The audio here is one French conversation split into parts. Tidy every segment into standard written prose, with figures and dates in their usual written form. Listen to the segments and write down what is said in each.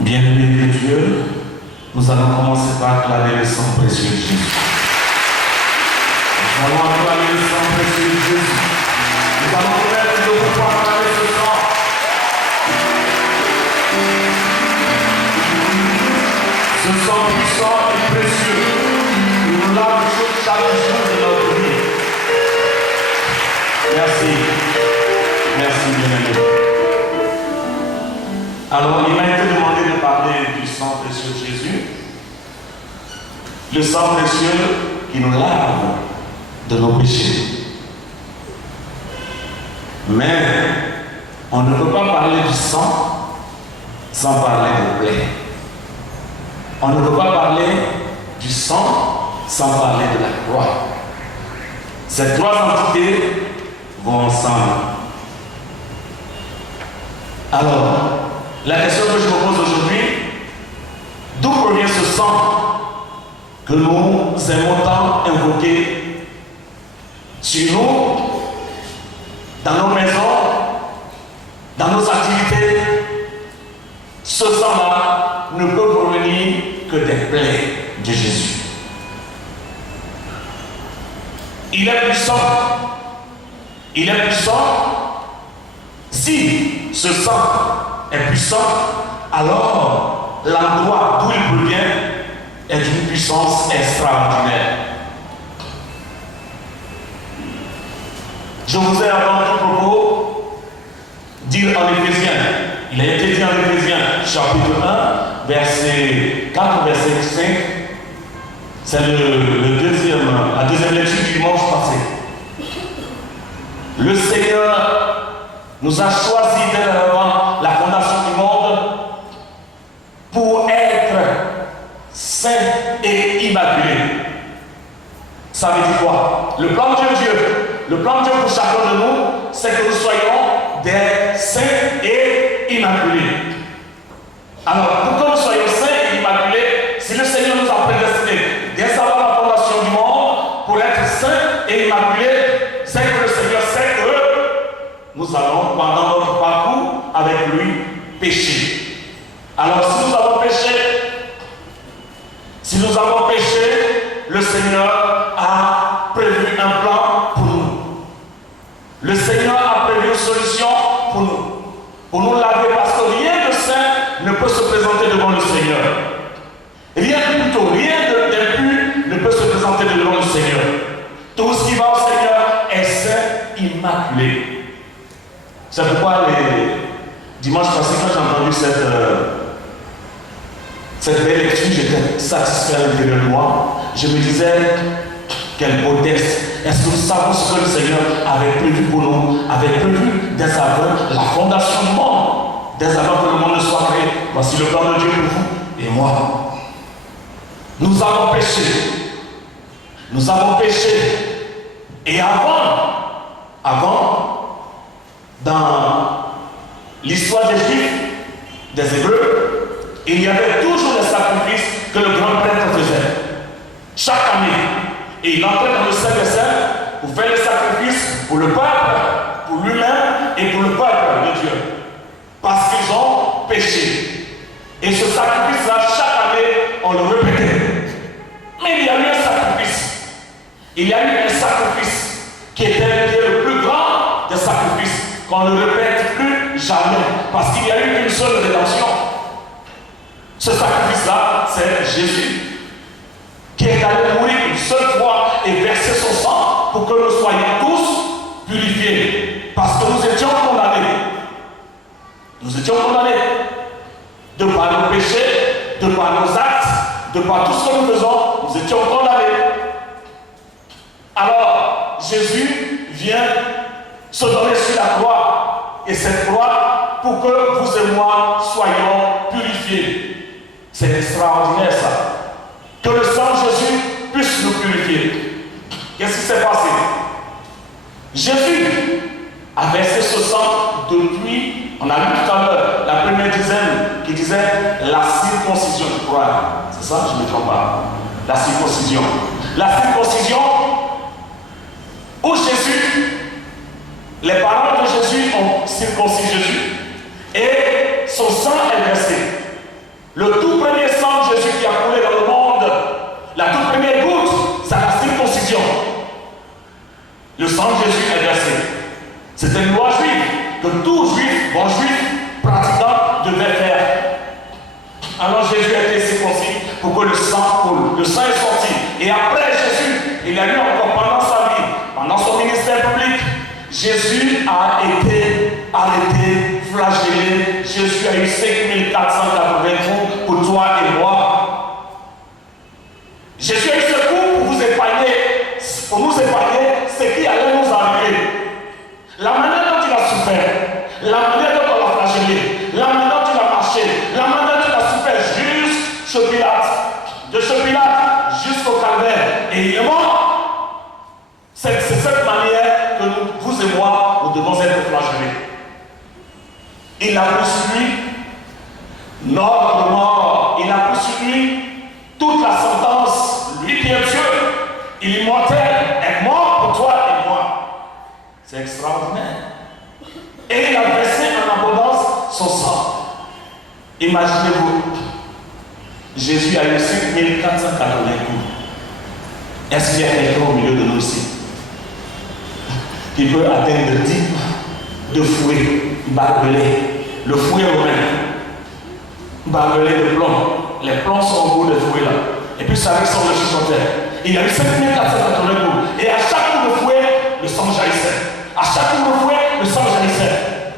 Bien-aimés de Dieu, nous allons commencer par acclamer le sang précieux de Jésus. Nous allons acclamer le sang précieux de Jésus. Nous allons remettre de vous pour acclamer ce sang. Ce sang puissant et précieux, il nous lave chaque jour de notre vie. Merci. Merci, bien-aimés. Alors, il m'a été demandé de parler du sang précieux de Jésus. Le sang précieux qui nous lave de nos péchés. Mais, on ne peut pas parler du sang sans parler de plaie. On ne peut pas parler du sang sans parler de la croix. Ces trois entités vont ensemble. Alors, la question que je me pose aujourd'hui, d'où provient ce sang que nous aimons tant invoquer sur nous, dans nos maisons, dans nos activités? Ce sang-là ne peut provenir que des plaies de Jésus. Il est puissant. Il est puissant. Si ce sang est puissant, alors l'endroit d'où il provient est d'une puissance extraordinaire. Je vous ai avant tout propos dire en Éphésiens, il a été dit en Éphésiens chapitre 1, verset 4, verset 5, c'est la deuxième lecture du dimanche passé. Le Seigneur nous a choisi dès avant la fondation du monde pour être saints et immaculés. Ça veut dire quoi? Le plan de Dieu pour chacun de nous, c'est que nous soyons des saints et immaculés. Alors, pour que nous soyons saints et immaculés, si le Seigneur nous a prédestinés dès avant la fondation du monde pour être saints et immaculés, c'est que le Seigneur sait que nous allons, pendant notre parcours avec lui, pécher. Alors, si nous avons péché, le Seigneur a prévu un plan pour nous. Le Seigneur a prévu une solution pour nous laver, parce que rien de saint ne peut se présenter devant le Seigneur. Rien d'impur ne peut se présenter devant le Seigneur. Tout ce qui va au Seigneur est saint, immaculé. C'est pourquoi les dimanches passés, quand j'ai entendu cette belle lecture, j'étais satisfait à l'intérieur de moi. Je me disais, quel beau texte. Est-ce que nous savons ce que le Seigneur avait prévu pour nous, avait prévu dès avant la fondation du monde, dès avant que le monde ne soit créé? Voici le plan de Dieu pour vous et moi. Nous avons péché. Nous avons péché. Et avant, dans l'histoire des Juifs, des Hébreux, il y avait toujours des sacrifices que le grand prêtre faisait. Chaque année. Et il entrait dans le Saint des Saints pour faire les sacrifices pour le peuple, pour lui-même et pour le peuple de Dieu. Parce qu'ils ont péché. Et ce sacrifice-là, chaque année, on le répétait. Mais il y a eu un sacrifice. Il y a eu un sacrifice qui était le plus grand des sacrifices, qu'on ne répète plus jamais, parce qu'il y a eu une seule rédemption. Ce sacrifice-là, c'est Jésus, qui est allé mourir une seule fois et verser son sang pour que nous soyons tous purifiés, parce que nous étions condamnés. Nous étions condamnés de par nos péchés, de par nos actes, de par tout ce que nous faisons, nous étions condamnés. Alors, Jésus vient se donner sur la croix, et cette croix pour que vous et moi soyons purifiés. C'est extraordinaire ça. Que le sang de Jésus puisse nous purifier. Qu'est-ce qui s'est passé? Jésus a versé ce sang depuis, on a lu tout à l'heure, la première dizaine qui disait la circoncision, je crois. C'est ça? Je ne me trompe pas. La circoncision. La circoncision où Jésus, les parents de Jésus ont circoncis Jésus et son sang est versé. Le tout premier sang de Jésus qui a coulé dans le monde, la toute première goutte, c'est la circoncision. Le sang de Jésus est versé. C'était une loi juive que tout juif, bon juif, pratiquant devait faire. Alors Jésus a été circoncis pour que le sang coule. Le sang est sorti. Et après Jésus, il a eu encore pendant sa vie, pendant son ministère public, Jésus a été arrêté, flagellé. Jésus a eu 5480 coups pour toi et moi. Jésus a eu ce coup pour vous épargner, pour nous épargner ce qui allait nous arriver. La manière dont il a souffert, la manière dont on l'a flagellé, la manière dont il a marché, la manière dont il a souffert jusqu'au Pilate, de ce Pilate jusqu'au calvaire, et il est mort. C'est cette manière que nous, vous et moi, nous devons être flagellés. Il a pris sur lui notre mort, il a pris sur lui toute la sentence, lui qui est Dieu, il est immortel, est mort pour toi et moi. C'est extraordinaire. Et il a versé en abondance son sang. Imaginez-vous, Jésus a eu 5480 coups. Est-ce qu'il y a quelqu'un au milieu de nous ici qui peut atteindre 10 de fouet barbelé? Le fouet romain, barbelé de plomb. Les plombs sont au bout de fouet là. Et puis ça ressort le chuchoteur. Il y a eu 5480 coups. Et à chaque coup de fouet, le sang jaillissait. À chaque coup de fouet, le sang jaillissait.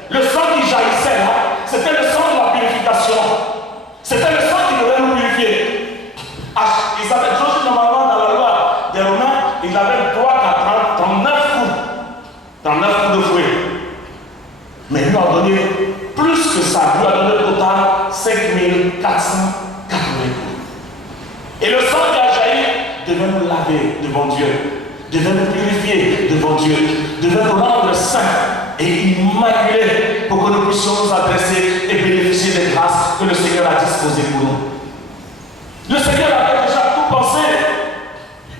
Le sang qui jaillissait là, c'était le sang de la purification. C'était le sang qui devait nous purifier. Ils avaient toujours normalement dans la loi des Romains, ils avaient le droit à 39 coups. 39 coups de fouet. Mais il lui a donné plus que ça. Il lui a donné au total 5480 coups. Et le sang qui a jailli devait nous laver devant Dieu, devait nous purifier devant Dieu, devait nous rendre saints et immaculés pour que nous puissions nous adresser et bénéficier des grâces que le Seigneur a disposées pour nous. Le Seigneur avait déjà tout pensé.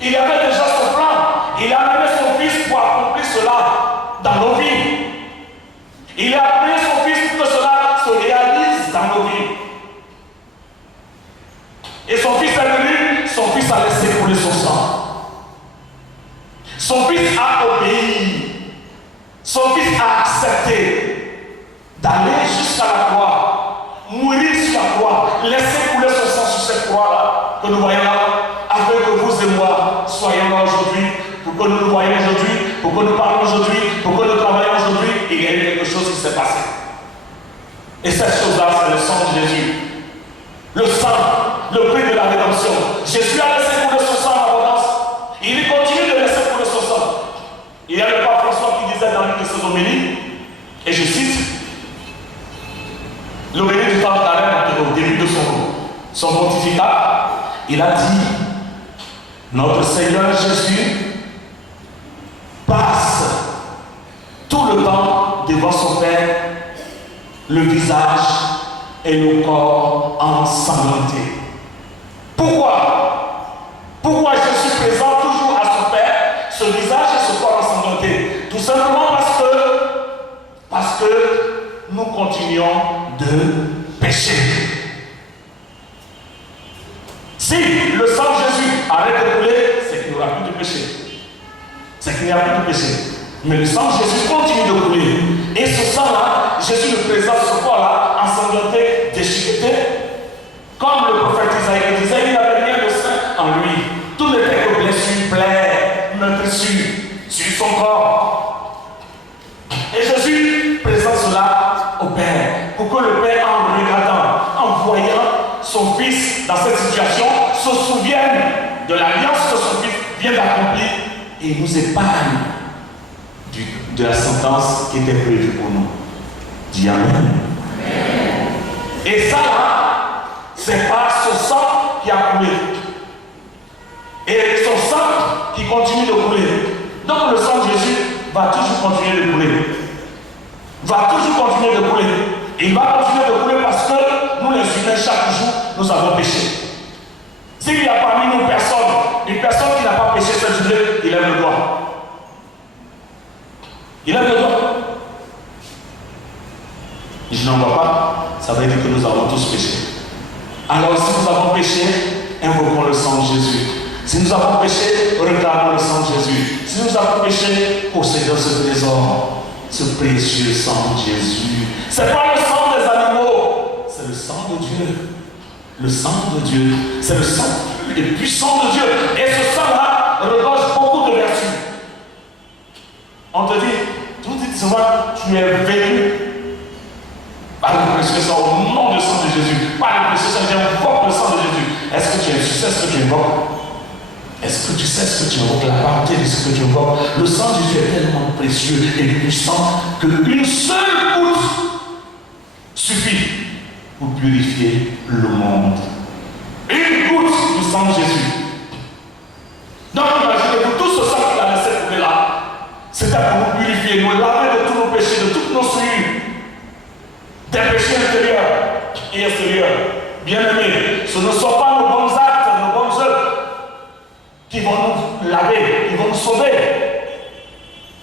Il avait déjà son plan. Il a amené son Fils pour accomplir cela dans nos vies. Il a amené son Fils pour que cela se réalise dans nos vies. Et son Fils est venu, son Fils a laissé couler son sang. Son Fils a obéi. Son Fils a accepté d'aller jusqu'à la croix, mourir sur la croix, laisser couler son sang sur cette croix-là, que nous voyons là, afin que vous et moi soyons là aujourd'hui, pour que nous nous voyions aujourd'hui, pour que nous parlions aujourd'hui, pour que nous travaillions aujourd'hui. Il y a eu quelque chose qui s'est passé. Et cette chose-là, c'est le sang de Jésus. Le sang, le prix de la rédemption. Jésus a laissé couler son sang en abondance. Il continue de laisser couler son sang. Il y a le pape François qui disait dans l'une de ses homélies, et je cite, l'homélie du temps de Carême au début de son pontificat, il a dit, notre Seigneur Jésus passe tout le temps devant son Père, le visage et le corps ensanglantés. Pourquoi? Pourquoi Jésus présente toujours à son Père ce visage et ce corps ensanglanté? Tout simplement parce que nous continuons de pécher. Si le sang de Jésus arrête de couler, c'est qu'il n'y aura plus de péché. C'est qu'il n'y a plus de péché. Mais le sang de Jésus continue de couler. Et ce sang-là, Jésus le présente, ce corps-là, ensanglanté, déchiqueté. Comme le prophète Isaïe disait, il n'avait rien de saint en lui. Tout n'était que blessure, plaie, meurtrissure sur son corps. Et Jésus présente cela au Père, pour que le Père, en regardant, en voyant son Fils dans cette situation, se souvienne de l'alliance que son Fils vient d'accomplir et nous épargne de la sentence qui était prévue pour nous. Dis Amen. Et ça, c'est par son sang qui a coulé. Et son sang qui continue de couler. Donc le sang de Jésus va toujours continuer de couler. Va toujours continuer de couler. Il va continuer de couler parce que nous les humains, chaque jour, nous avons péché. S'il n'y a parmi nous une personne qui n'a pas péché cette journée, il lève le doigt. Il lève le doigt. Je n'en vois pas, ça veut dire que nous avons tous péché. Alors si nous avons péché, invoquons le sang de Jésus. Si nous avons péché, réclamons le sang de Jésus. Si nous avons péché, possédons ce trésor, ce précieux sang de Jésus. Ce n'est pas le sang des animaux, c'est le sang de Dieu. Le sang de Dieu, c'est le sang le plus puissant de Dieu. Et ce sang-là regorge beaucoup de vertus. On te dit, tout dit souvent, tu es venu par le précieux sang, au nom du sang de Jésus. Par le précieux sang, j'invoque le sang de Jésus. Est-ce que tu sais ce que tu invoques? Est-ce que tu sais ce que tu invoques? La partie de ce que tu invoques. Le sang de Jésus est tellement précieux et puissant qu'une seule goutte suffit pour purifier le monde. Une goutte du sang de Jésus. Donc imaginez-vous, tout ce sang qu'il a laissé couler là, c'était pour nous purifier, nous laver de tous nos péchés, de toutes nos souillures, des péchés intérieurs et extérieurs. Bien-aimés, ce ne sont pas nos bons actes, nos bonnes œuvres qui vont nous laver, qui vont nous sauver.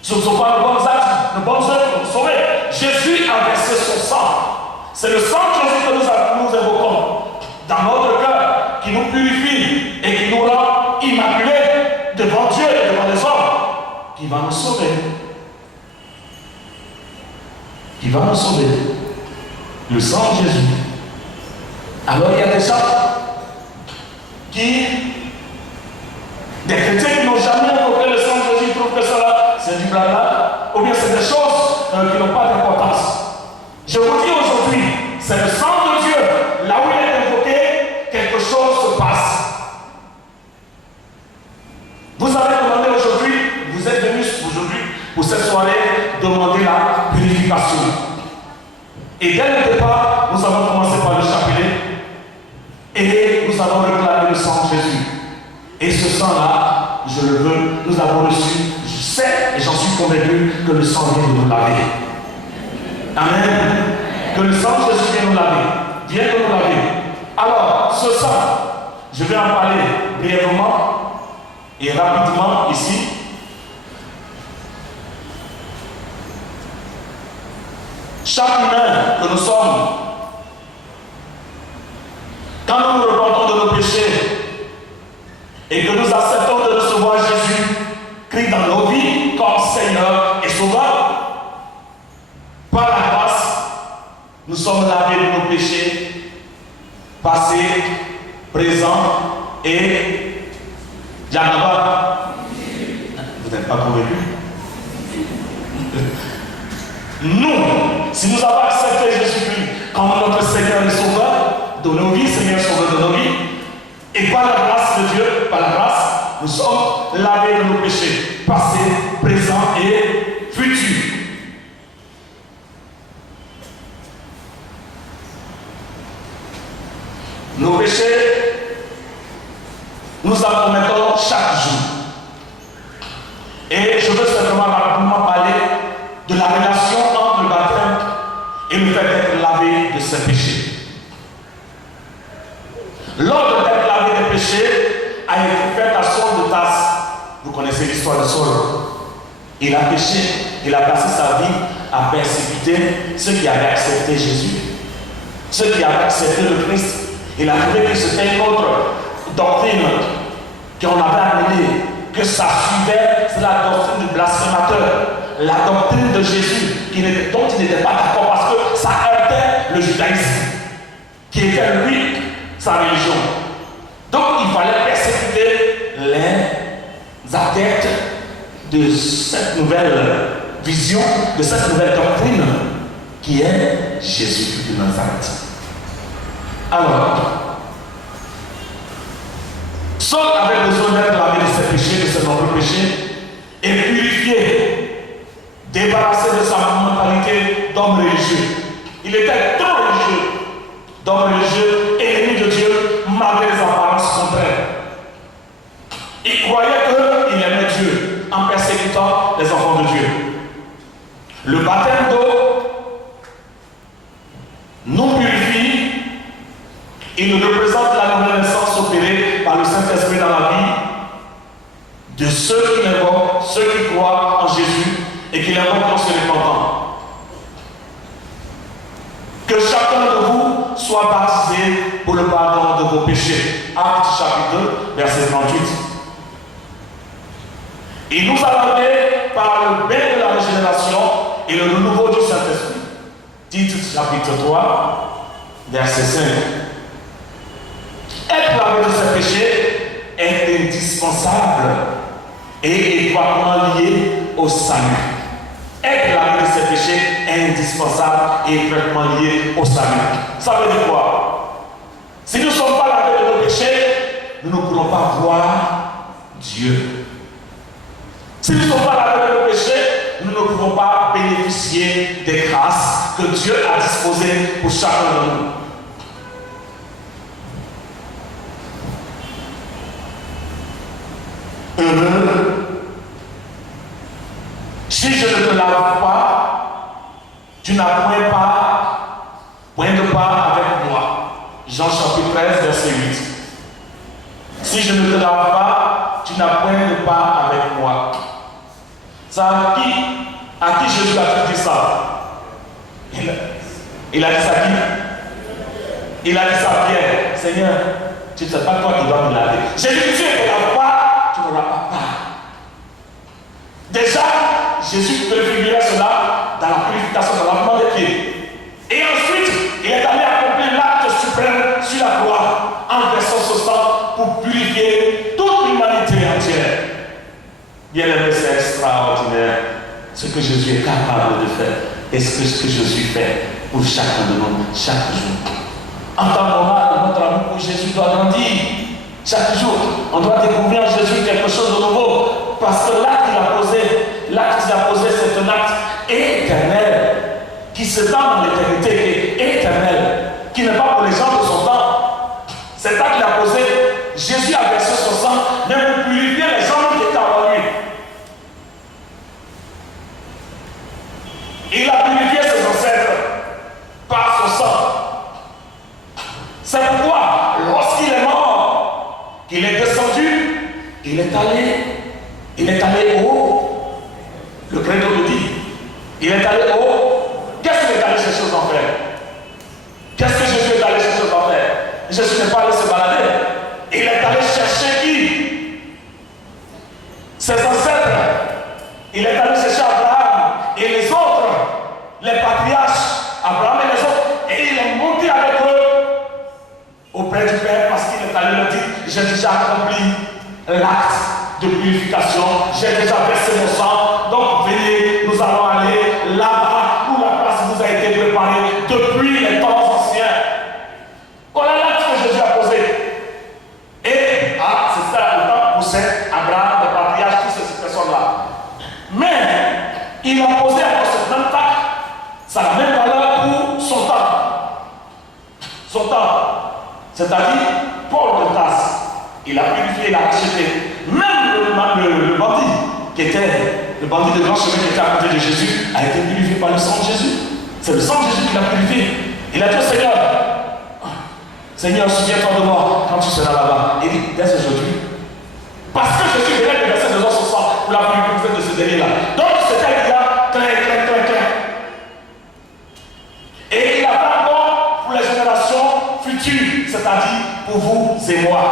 Ce ne sont pas nos bons actes, nos bonnes œuvres qui vont nous sauver. Jésus a versé son sang. C'est le sang de Jésus que nous invoquons dans notre cœur, qui nous purifie et qui nous rend immaculés devant Dieu et devant les hommes, qui va nous sauver. Qui va nous sauver. Le sang de Jésus. Alors il y a des gens des chrétiens qui n'ont jamais invoqué le sang de Jésus, trouvent que cela c'est du blabla, ou bien c'est des choses qui n'ont pas d'importance. Je vous dis aujourd'hui, c'est le sang de Dieu, là où il est invoqué, quelque chose se passe. Vous avez demandé aujourd'hui, vous êtes venus aujourd'hui pour cette soirée demander la purification. Et dès le départ, nous avons commencé par le chapelet et nous avons réclamé le sang de Jésus. Et ce sang-là, je le veux, nous avons reçu, je sais et j'en suis convaincu que le sang vient de nous laver. Amen. Que le sang de Jésus vient nous laver. Vient de nous laver. Alors, ce sang, je vais en parler brièvement et rapidement ici. Chaque humain que nous sommes, quand nous nous repentons de nos péchés et que nous acceptons de recevoir Jésus-Christ dans nos vies comme Seigneur et Sauveur, par la grâce, nous sommes lavés de nos péchés passés, présents et Janaba. Vous n'êtes pas convaincus? Nous, si nous avons accepté Jésus-Christ comme notre Seigneur et Sauveur de nos vies, Seigneur et Sauveur de nos vies, et par la grâce de Dieu, par la grâce, nous sommes lavés de nos péchés, passés, présents et futurs. Nos péchés, nous en commettons chaque jour. Et je veux simplement rapidement parler de la relation entre le baptême et le fait d'être lavé de ses péchés. L'ordre d'être lavé des péchés a été fait à Saul de Tarse. Vous connaissez l'histoire de Saul. Il a péché, il a passé sa vie à persécuter ceux qui avaient accepté Jésus, ceux qui avaient accepté le Christ. Il a trouvé que c'était une autre doctrine qu'on avait amenée, que ça suivait, c'est la doctrine du blasphémateur, la doctrine de Jésus, dont il n'était pas d'accord parce que ça heurtait le judaïsme, qui était lui, sa religion. Donc il fallait persécuter les adeptes de cette nouvelle vision, de cette nouvelle doctrine, qui est Jésus de Nazareth. Alors, Saul avait besoin d'être lavé de ses péchés, de ses nombreux péchés, et purifié, débarrassé de sa mentalité d'homme religieux. Il était trop religieux, d'homme religieux, ennemi de Dieu, malgré les apparences contraires. Il croyait qu'il aimait Dieu en persécutant les enfants de Dieu. Le baptême d'eau nous purifie. Il nous représente la nouvelle naissance opérée par le Saint-Esprit dans la vie de ceux qui l'invoquent, ceux qui croient en Jésus et qui l'invoquent en se repentant. Que chacun de vous soit baptisé pour le pardon de vos péchés. Actes chapitre 2, verset 38. Il nous a donné par le bain de la régénération et le renouveau du Saint-Esprit. Titre chapitre 3, verset 5. Être lavé de ses péchés est indispensable et étroitement lié au salut. Être lavé de ses péchés est indispensable et étroitement lié au salut. Ça veut dire quoi? Si nous ne sommes pas lavés de nos péchés, nous ne pourrons pas voir Dieu. Si nous ne sommes pas lavés de nos péchés, nous ne pouvons pas bénéficier des grâces que Dieu a disposées pour chacun de nous. Si je ne te lave pas, tu n'as point de part avec moi. Jean chapitre 13, verset 8. Si je ne te lave pas, tu n'as point de part avec moi. Ça, à qui Jésus a dit ça? Il a dit ça à qui? Il a dit ça à Pierre. Seigneur, tu ne sais pas toi qui dois me laver. Jésus dit, tu ne te laves pas, tu n'auras pas part. Déjà, Jésus préfigurait cela dans la purification, dans lavement des pieds. Et ensuite, il est allé accomplir l'acte suprême sur la croix en versant ce sang pour purifier toute l'humanité entière. Bien aimé, c'est extraordinaire ce que Jésus est capable de faire et ce que Jésus fait pour chacun de nous, chaque jour. En temps normal, notre amour pour Jésus doit grandir. Chaque jour, on doit découvrir en Jésus quelque chose de nouveau parce que l'acte qu'il a posé, c'est un acte éternel qui s'étend dans l'éternité, qui est éternel, qui n'est pas pour les gens de son temps. Cet acte qu'il a posé, Jésus a versé son sang, même pour purifier les gens qui étaient avant lui. Il a purifié ses ancêtres par son sang. C'est pourquoi, lorsqu'il est mort, qu'il est descendu, il est allé haut. Le credo le dit. Il est allé haut. Qu'est-ce qu'il est allé chercher aux enfers? Qu'est-ce que Jésus est allé chercher aux enfers? Jésus n'est pas allé se balader. Il est allé chercher qui? Ses ancêtres. Il est allé chercher Abraham et les autres, les patriarches, Abraham et les autres, et il est monté avec eux auprès du Père parce qu'il est allé leur dire, j'ai déjà accompli l'acte de purification, j'ai déjà versé mon sang, donc venez, nous allons aller là-bas où la place vous a été préparée depuis les temps anciens. Voilà l'acte que Jésus a posé. Et c'est ça le temps pour Abraham, les patriarches, toutes ces personnes-là. Mais il a posé encore ce même acte, ça a la même valeur pour son temps. Son temps. C'est-à-dire, Paul de Tarse, il a purifié, il a acheté. Même le bandit, qui était le bandit de grand chemin qui était à côté de Jésus, a été purifié par le sang de Jésus. C'est le sang de Jésus qui l'a purifié. Il a dit au Seigneur, Seigneur, souviens-toi de moi quand tu seras là-bas. Il dit, dès aujourd'hui, parce que Jésus venait de verser dedans son sang pour la purification de ce dernier-là. Donc c'était déjà clair. Et il avait encore pour les générations futures, c'est-à-dire pour vous et moi.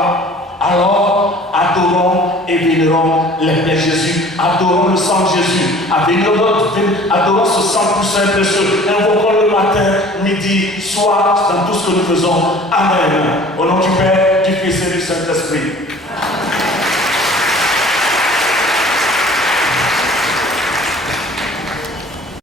Alors, adorons et vénérons l'épée Jésus, adorons le sang de Jésus, adorons ce sang plus saint précieux, invoquons le matin, midi, soir, dans tout ce que nous faisons. Amen. Au nom du